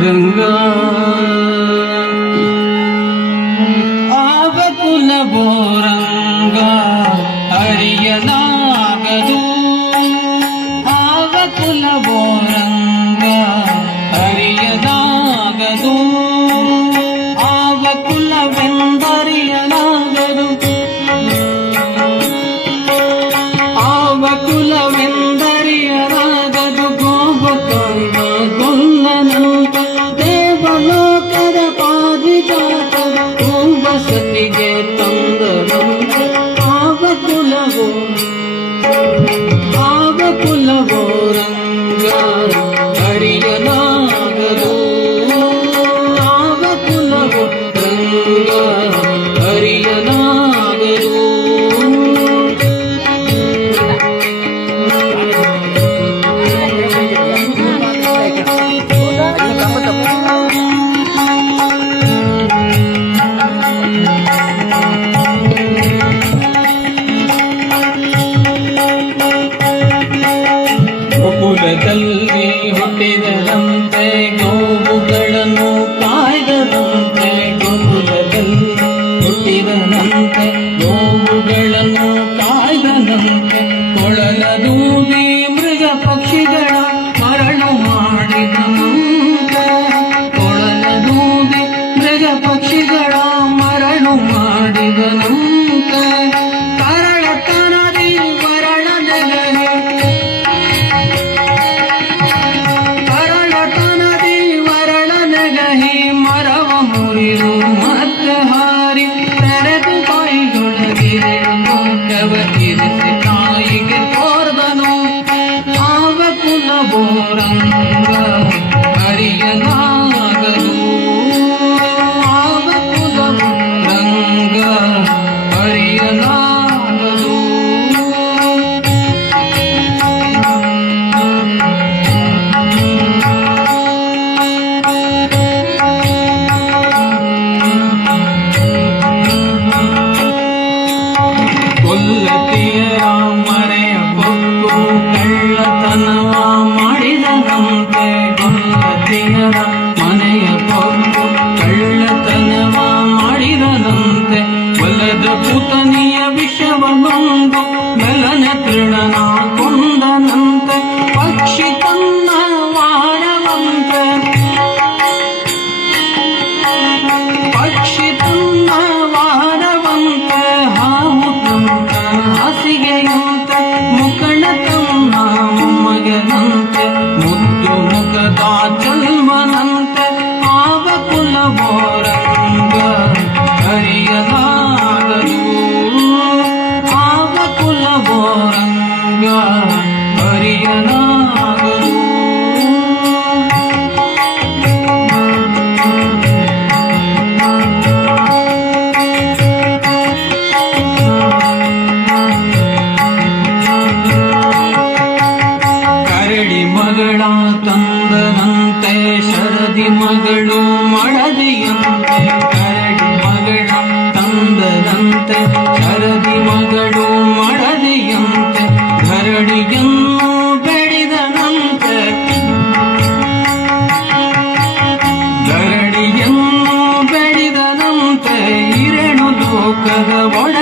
Ranga ఆవకుల బోరంగా హరియనా Hariyanaalu, Aavakulla Boranga, Hariyanaalu. கரடி மகளும் அழகியும் கரடி மகளம் தந்தனந்த கரடி மகளும் அழகியும் கரடியும் ಬೆಳೆದನಂತ ಗರಡಿಯನ್ನು ಬೆಳೆದನಂತೆ ಇರಣು ಲೋಕದ ಒಳ